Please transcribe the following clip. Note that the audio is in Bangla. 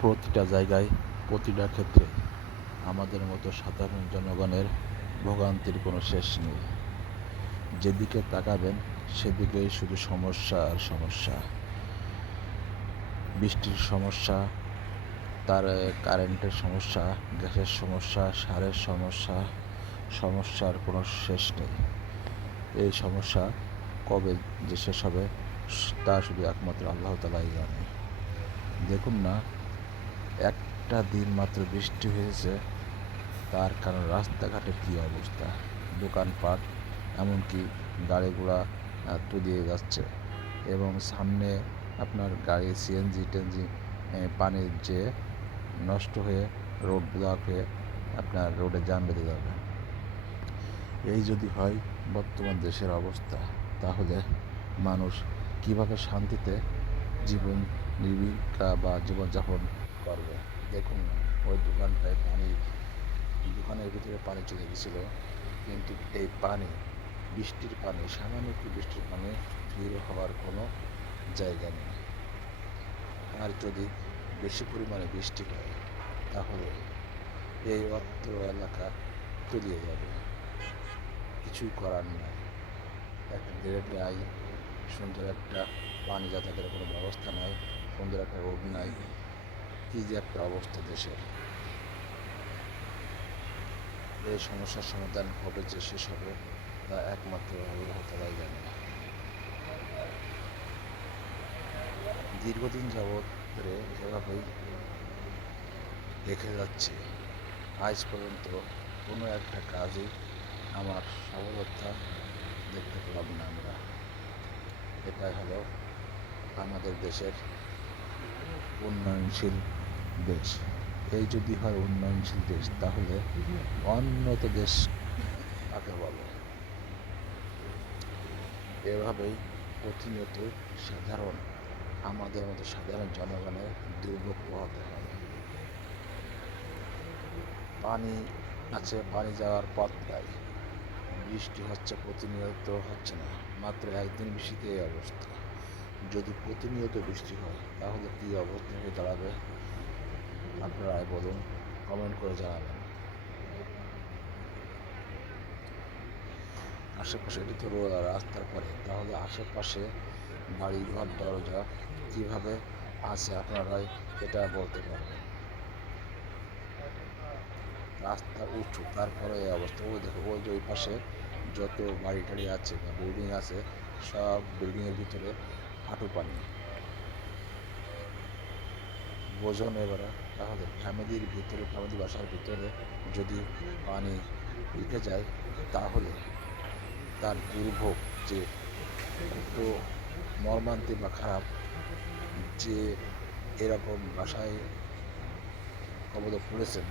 প্রতিটা জায়গায়, প্রতিটা ক্ষেত্রে আমাদের মতো সাধারণ জনগণের ভোগান্তির কোনো শেষ নেই। যেদিকে তাকাবেন সেদিকেই শুধু সমস্যা আর সমস্যা। বৃষ্টির সমস্যা, তার কারেন্টের সমস্যা, গ্যাসের সমস্যা, সারের সমস্যা, সমস্যার কোনো শেষ নেই। এই সমস্যা কবে যে শেষ হবে তা শুধু একমাত্র আল্লাহ তাআলাই জানে। দেখুন না, একটা দিন মাত্র বৃষ্টি হয়েছে, তার কারণ রাস্তাঘাটের কী অবস্থা, দোকানপাট, এমনকি গাড়ি ঘোড়া তলিয়ে যাচ্ছে এবং সামনে আপনার গাড়ি সিএনজি টেনজি পানির যে নষ্ট হয়ে রোড ব্লক হয়ে আপনার রোডে জ্যাম বেঁধে যাবে। এই যদি হয় বর্তমান দেশের অবস্থা, তাহলে মানুষ কিভাবে শান্তিতে জীবন জীবিকা বা জীবনযাপন করবে? দেখুন না, ওই দোকানটায় দোকানের ভিতরে পানি চলে গেছিলো, কিন্তু এই পানি, বৃষ্টির পানি, সামান্য একটু বৃষ্টির পানি বের হওয়ার কোনো জায়গা নেই। আর যদি বেশি পরিমাণে বৃষ্টি হয় তাহলে এই অত্র এলাকা তলিয়ে যাবে। কিছুই করার নাই। একটা ড্রেন নাই, সুন্দর একটা পানি যাতায়াতের কোনো ব্যবস্থা নাই, সুন্দর একটা রোড নাই। কী যে একটা অবস্থা দেশের। এই সমস্যার সমাধান কবে যে শেষ হবে তা একমাত্র আল্লাহ তাআলাই জানে। দীর্ঘদিন যাবৎ ধরে এভাবেই দেখে যাচ্ছি, আজ পর্যন্ত কোনো একটা কাজই আমার সফলতা দেখতে পেলাম না আমরা। এটাই হলো আমাদের দেশের উন্নয়নশীল দেশ। এই যদি হয় উন্নয়নশীল দেশ, তাহলে উন্নত দেশ কাকে বলে? এভাবেই প্রতিনিয়ত আমাদের মতো সাধারণ জনগণের দুর্ভোগ পোহাতে হবে। পানি আছে, পানি যাওয়ার পথ নাই। বৃষ্টি হচ্ছে, প্রতিনিয়ত হচ্ছে না, মাত্র একদিন বৃষ্টিতে এই অবস্থা। যদি প্রতিনিয়ত বৃষ্টি হয় তাহলে কী অবস্থা হয়ে দাঁড়াবে আপনারাই বলুন, কমেন্ট করে জানাবেন। আশেপাশে এটা তো রোড আর রাস্তার পরে, তাহলে আশেপাশে বাড়িঘর দরজা কীভাবে আছে আপনারাই এটা বলতে পারবেন। রাস্তা উঁচু, তারপরে এই অবস্থা। ওই দেখো, ওই যে ওই পাশে যত বাড়ি টাড়ি আছে বা বিল্ডিং আছে, সব বিল্ডিংয়ের ভিতরে হাঁটু পানি। বোঝুন এবারে, তাহলে ফ্যামিলি বাসার ভিতরে যদি পানি ঢুকে যায়, তাহলে তার দুর্ভোগ যে কত মর্মান্তিক বা খারাপ, যে এরকম বাসায় কবলে পড়েছেন